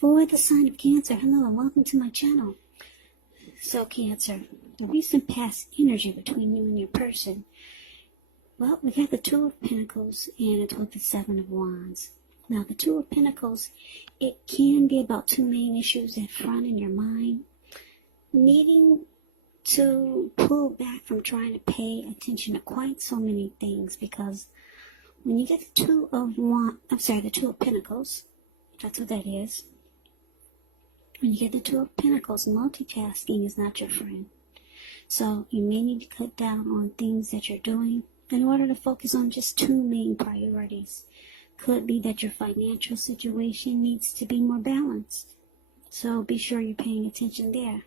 For the sign of Cancer, hello and welcome to my channel. So Cancer, the recent past energy between you and your person. Well, we got the Two of Pentacles and it's with the Seven of Wands. Now the Two of Pentacles, it can be about two main issues at front in your mind. Needing to pull back from trying to pay attention to quite so many things, because when you get the Two of Pentacles, that's what that is. When you get the Two of Pentacles, multitasking is not your friend. So you may need to cut down on things that you're doing in order to focus on just two main priorities. Could be that your financial situation needs to be more balanced. So be sure you're paying attention there.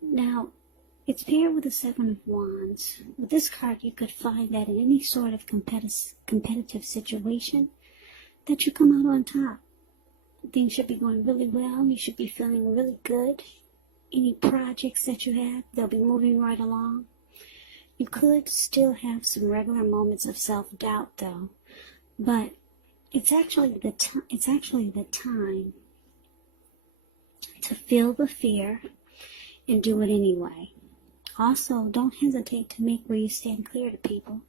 Now, it's paired with the Seven of Wands. With this card, you could find that in any sort of competitive situation, that you come out on top. Things should be going really well. You should be feeling really good. Any projects that you have, they'll be moving right along. You could still have some regular moments of self-doubt, though. But it's actually the time to feel the fear and do it anyway. Also, don't hesitate to make where you stand clear to people,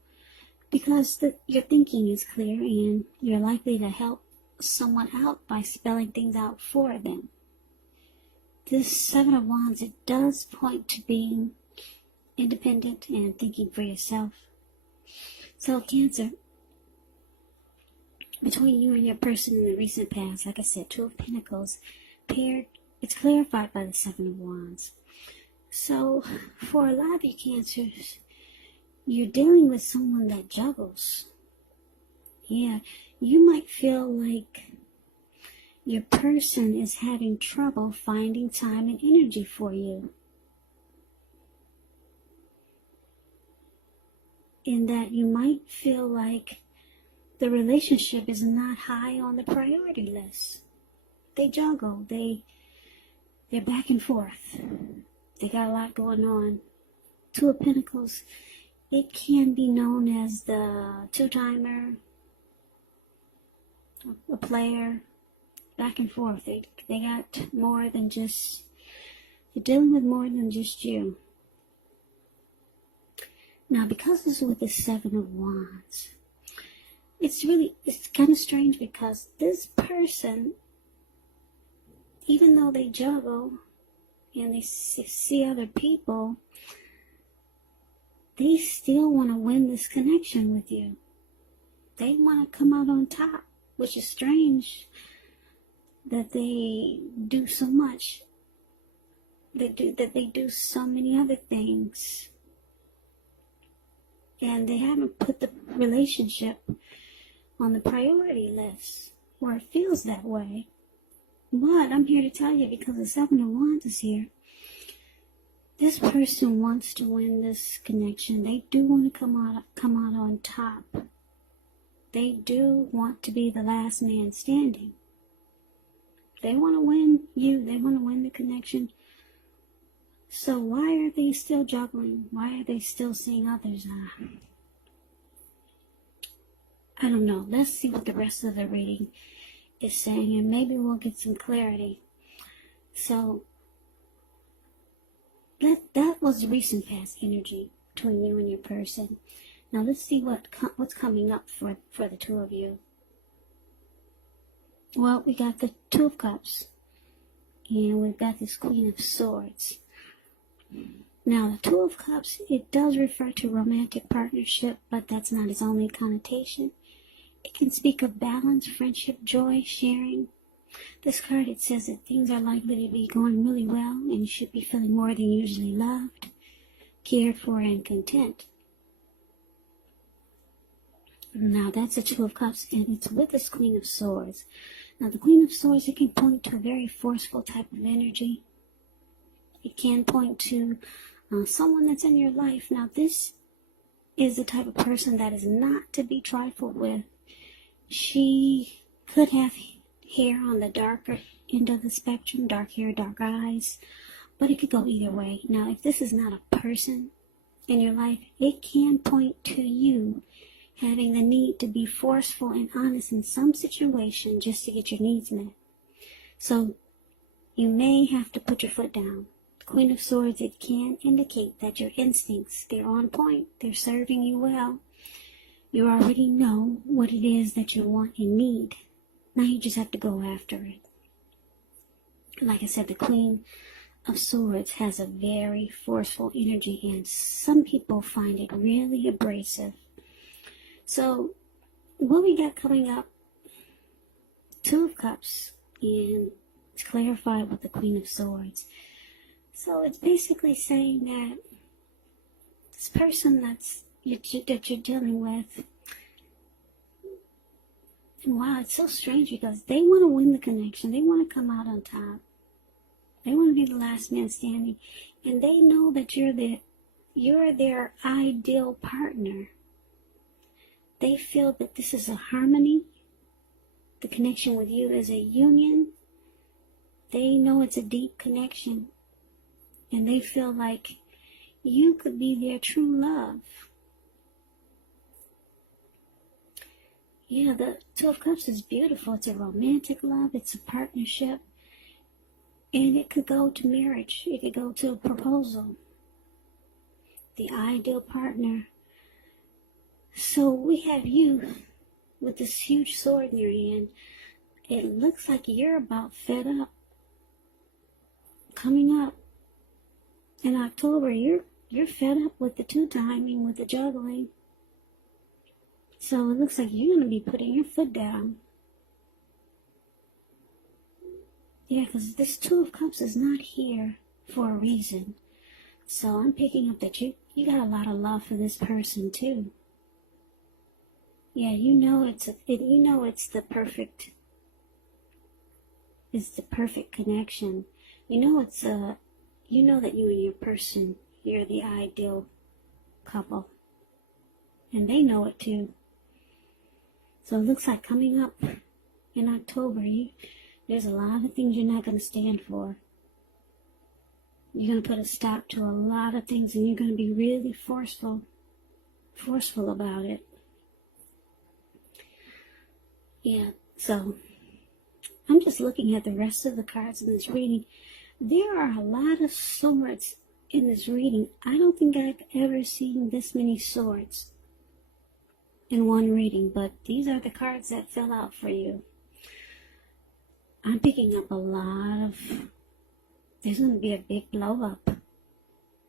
because your thinking is clear and you're likely to help someone out by spelling things out for them. This Seven of Wands, it does point to being independent and thinking for yourself. So Cancer, between you and your person in the recent past, like I said, Two of Pentacles paired, it's clarified by the Seven of Wands. So for a lot of you Cancers, you're dealing with someone that juggles. Yeah, you might feel like your person is having trouble finding time and energy for you. In that you might feel like the relationship is not high on the priority list. They juggle, they're back and forth. They got a lot going on. Two of Pentacles, it can be known as the two-timer, a player, back and forth. They got more than just, they're dealing with more than just you. Now, because this is with the Seven of Wands, it's kind of strange, because this person, even though they juggle and they see other people, they still want to win this connection with you. They want to come out on top, which is strange that they do so much. They do so many other things. And they haven't put the relationship on the priority list, or it feels that way. But I'm here to tell you, because the Seven of Wands is here, this person wants to win this connection. They do want to come out on top. They do want to be the last man standing. They want to win you. They want to win the connection. So why are they still juggling? Why are they still seeing others? I don't know. Let's see what the rest of the reading is saying, and maybe we'll get some clarity. So that was recent past energy between you and your person. Now let's see what's coming up for the two of you. Well, we got the Two of Cups, and we've got this Queen of Swords. Now, the Two of Cups, it does refer to romantic partnership, but that's not its only connotation. It can speak of balance, friendship, joy, sharing. This card, it says that things are likely to be going really well, and you should be feeling more than usually loved, cared for, and content. Now, that's the Two of Cups, and it's with this Queen of Swords. Now, the Queen of Swords, it can point to a very forceful type of energy. It can point to someone that's in your life. Now, this is the type of person that is not to be trifled with. She could have hair on the darker end of the spectrum, dark hair, dark eyes, but it could go either way. Now, if this is not a person in your life, it can point to you having the need to be forceful and honest in some situation just to get your needs met. So you may have to put your foot down. The Queen of Swords, it can indicate that your instincts, they're on point. They're serving you well. You already know what it is that you want and need. Now you just have to go after it. Like I said, the Queen of Swords has a very forceful energy, and some people find it really abrasive. So what we got coming up, Two of Cups, and it's clarified with the Queen of Swords. So it's basically saying that this person that you're dealing with, and wow, it's so strange because they want to win the connection. They want to come out on top. They want to be the last man standing, and they know that you're their ideal partner. They feel that this is a harmony. The connection with you is a union. They know it's a deep connection, and they feel like you could be their true love. Yeah, the Two of Cups is beautiful. It's a romantic love. It's a partnership. And it could go to marriage. It could go to a proposal. The ideal partner. So we have you with this huge sword in your hand. It looks like you're about fed up. Coming up in October, you're fed up with the two-timing, with the juggling. So it looks like you're going to be putting your foot down. Yeah, because this Two of Cups is not here for a reason. So I'm picking up that you got a lot of love for this person too. Yeah, you know it's the perfect connection. You know that you and your person, you're the ideal couple. And they know it too. So it looks like coming up in October, there's a lot of things you're not going to stand for. You're going to put a stop to a lot of things, and you're going to be really forceful about it. Yeah, so I'm just looking at the rest of the cards in this reading. There are a lot of swords in this reading. I don't think I've ever seen this many swords in one reading, but these are the cards that fell out for you. I'm picking up a lot of, there's going to be a big blow up.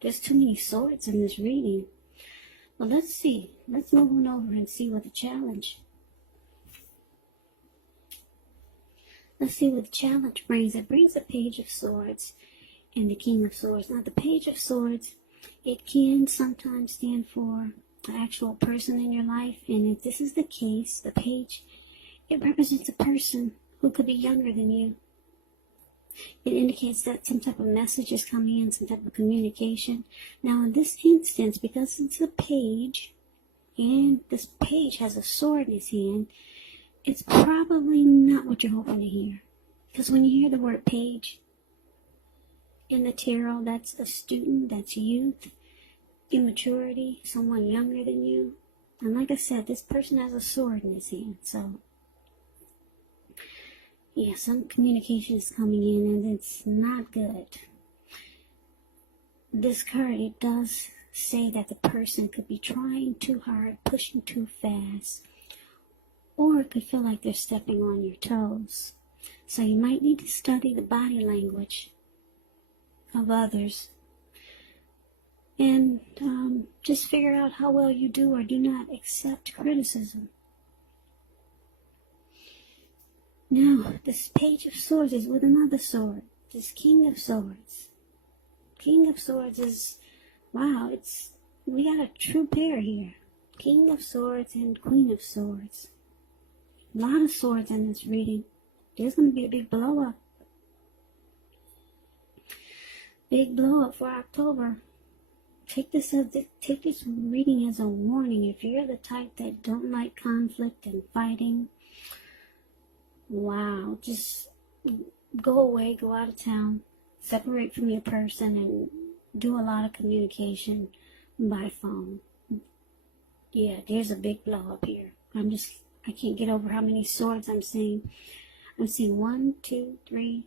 There's too many swords in this reading. Well, let's see. Let's move on over and see what the challenge. Let's see what the challenge brings. It brings the Page of Swords and the King of Swords. Now, the Page of Swords, it can sometimes stand for an actual person in your life. And if this is the case, the page, it represents a person who could be younger than you. It indicates that some type of message is coming in, some type of communication. Now, in this instance, because it's a page, and this page has a sword in his hand, it's probably not what you're hoping to hear. Because when you hear the word page in the tarot, that's a student, that's youth, immaturity, someone younger than you. And like I said, this person has a sword in his hand, so yeah, some communication is coming in, and it's not good. This card, it does say that the person could be trying too hard, pushing too fast, or it could feel like they're stepping on your toes. So you might need to study the body language of others, and just figure out how well you do or do not accept criticism. Now, this Page of Swords is with another sword, this King of Swords. King of Swords is, wow, we got a true pair here. King of Swords and Queen of Swords. A lot of swords in this reading. There's going to be a big blow up. Big blow up for October. Take this reading as a warning. If you're the type that don't like conflict and fighting, wow, just go away, go out of town, separate from your person, and do a lot of communication by phone. Yeah, there's a big blow up here. I can't get over how many swords I'm seeing. I'm seeing 1, 2, 3,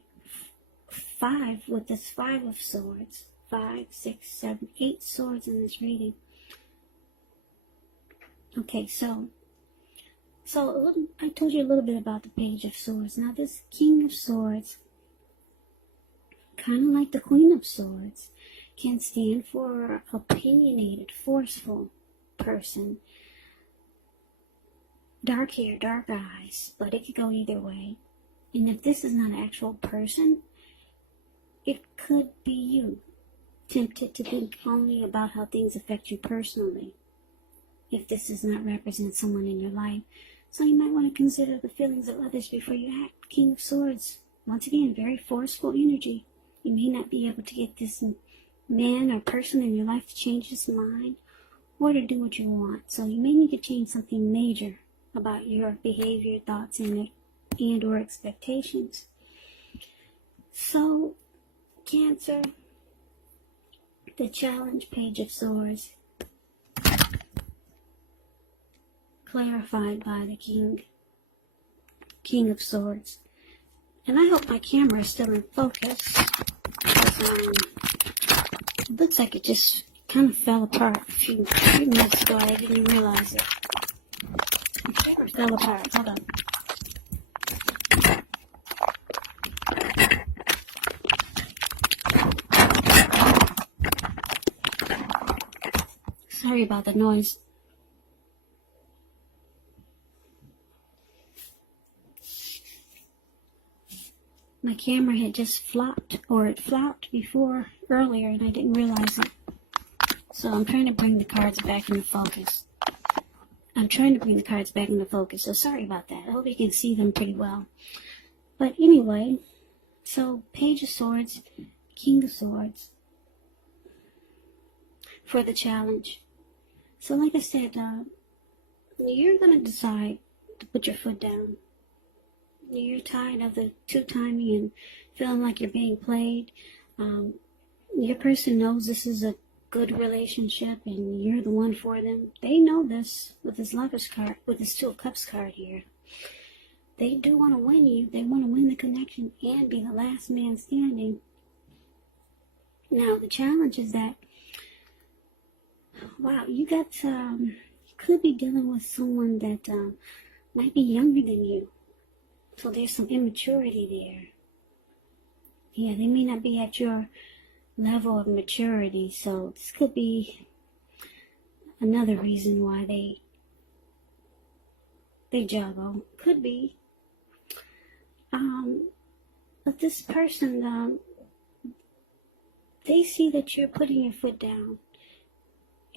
5 with this 5 of swords. 5, 6, 7, 8 swords in this reading. Okay, so I told you a little bit about the Page of Swords. Now this King of Swords, kind of like the Queen of Swords, can stand for opinionated, forceful person. Dark hair, dark eyes, but it could go either way. And if this is not an actual person, it could be you, tempted to think only about how things affect you personally, if this does not represent someone in your life. So you might want to consider the feelings of others before you act. King of Swords, once again, very forceful energy. You may not be able to get this man or person in your life to change his mind or to do what you want. So you may need to change something major about your behavior, thoughts, and or expectations. So, Cancer, the challenge Page of Swords, clarified by the King of Swords. And I hope my camera is still in focus. It looks like it just kind of fell apart a few minutes ago. I didn't even realize it. It fell apart. Hold on. Sorry about the noise. My camera had just flopped, or it flopped before earlier, and I didn't realize it. So I'm trying to bring the cards back into focus. So sorry about that. I hope you can see them pretty well. But anyway, so Page of Swords, King of Swords, for the challenge. So like I said, you're going to decide to put your foot down. You're tired of the two-timing and feeling like you're being played. Your person knows this is a good relationship and you're the one for them. They know this with this Lover's card, with this Two of Cups card here. They do want to win you. They want to win the connection and be the last man standing. Now, the challenge is that, wow, you could be dealing with someone that might be younger than you. So there's some immaturity there. Yeah, they may not be at your level of maturity. So this could be another reason why they juggle. Could be. But this person, they see that you're putting your foot down.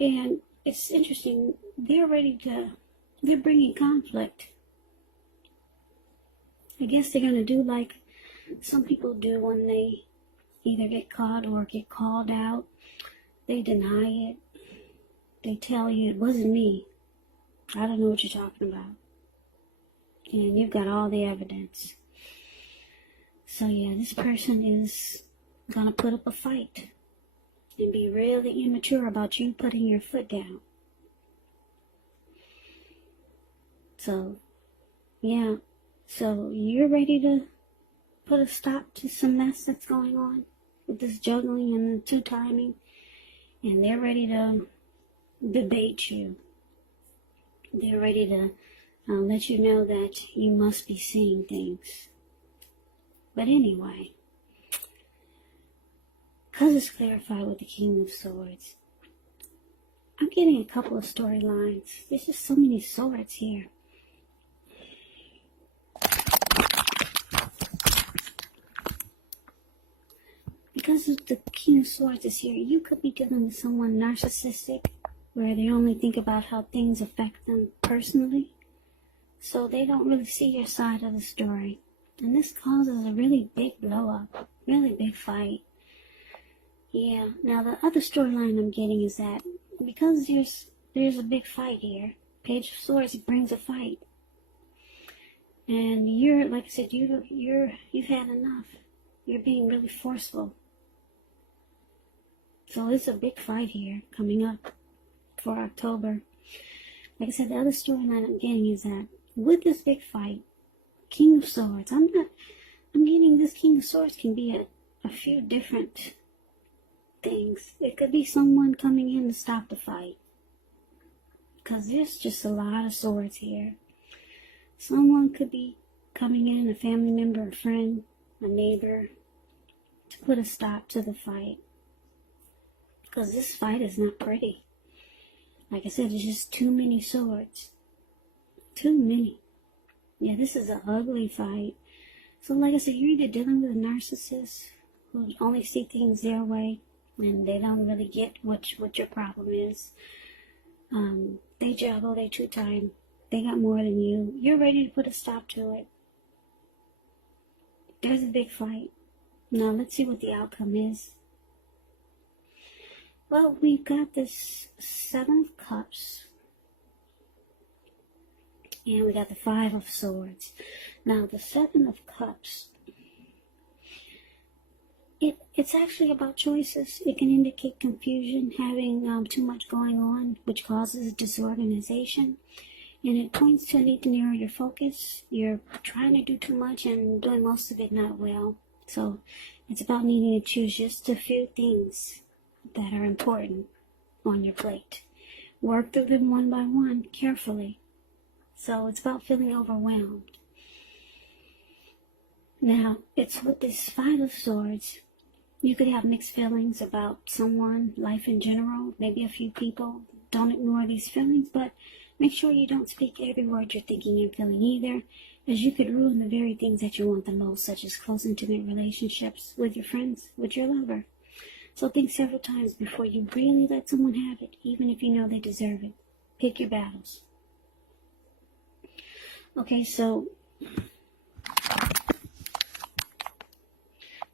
And it's interesting. They're bringing conflict. I guess they're going to do like some people do when they either get caught or get called out. They deny it. They tell you, it wasn't me. I don't know what you're talking about. And you've got all the evidence. So yeah, this person is going to put up a fight and be really immature about you putting your foot down. So, yeah. So you're ready to put a stop to some mess that's going on with this juggling and the two-timing, and they're ready to debate you. They're ready to let you know that you must be seeing things. But anyway, because it's clarified with the King of Swords, I'm getting a couple of storylines. There's just so many swords here. Because the King of Swords is here, you could be dealing with someone narcissistic, where they only think about how things affect them personally. So they don't really see your side of the story. And this causes a really big blow-up, really big fight. Yeah, now the other storyline I'm getting is that because there's a big fight here, Page of Swords brings a fight. And you're, like I said, you've had enough. You're being really forceful. So it's a big fight here coming up for October. Like I said, the other storyline I'm getting is that with this big fight, King of Swords. I'm getting this King of Swords can be a few different things. It could be someone coming in to stop the fight. Because there's just a lot of swords here. Someone could be coming in, a family member, a friend, a neighbor, to put a stop to the fight. Because this fight is not pretty. Like I said, there's just too many swords. Too many. Yeah, this is an ugly fight. So like I said, you're either dealing with a narcissist who only see things their way and they don't really get what your problem is. They juggle, they two-time, they got more than you. You're ready to put a stop to it. There's a big fight. Now let's see what the outcome is. Well, we've got this 7 of Cups. And we got the 5 of Swords. Now the 7 of Cups, it's actually about choices. It can indicate confusion, having too much going on, which causes disorganization. And it points to a need to narrow your focus. You're trying to do too much and doing most of it not well. So it's about needing to choose just a few things that are important on your plate. Work through them one by one, carefully. So it's about feeling overwhelmed. Now, it's with this 5 of Swords. You could have mixed feelings about someone, life in general, maybe a few people. Don't ignore these feelings, but make sure you don't speak every word you're thinking and feeling either, as you could ruin the very things that you want the most, such as close, intimate relationships with your friends, with your lover. So think several times before you really let someone have it, even if you know they deserve it. Pick your battles. Okay, so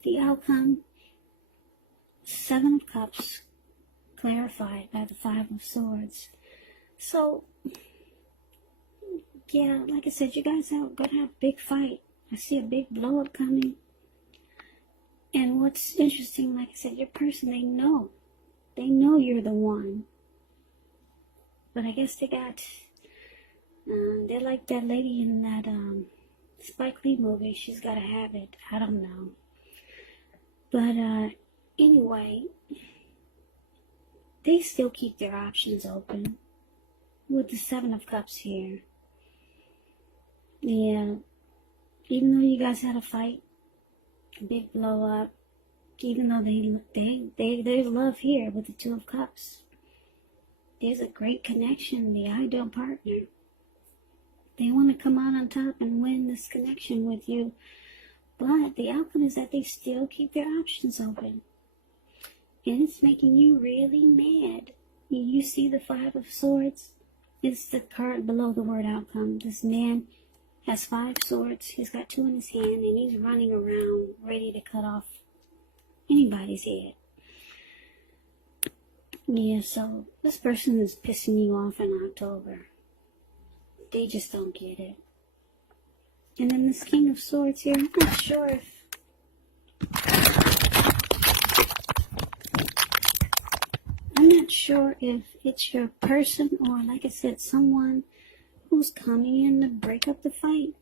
the outcome, 7 of Cups, clarified by the 5 of Swords. So, yeah, like I said, you guys are going to have a big fight. I see a big blow up coming. And what's interesting, like I said, your person, they know you're the one. But I guess they got, they're like that lady in that Spike Lee movie. She's got to have it. I don't know. But anyway, they still keep their options open with the 7 of Cups here. Yeah, even though you guys had a fight, a big blow up, even though there's love here with the 2 of Cups. There's a great connection, the ideal partner. They want to come out on top and win this connection with you. But the outcome is that they still keep their options open. And it's making you really mad. You see the 5 of Swords? It's the card below the word outcome. This man has 5 swords. He's got 2 in his hand, and he's running around ready to cut off anybody's head. Yeah, so this person is pissing you off in October. They just don't get it. And then this King of Swords here, I'm not sure if it's your person or, like I said, someone who's coming in to break up the fight.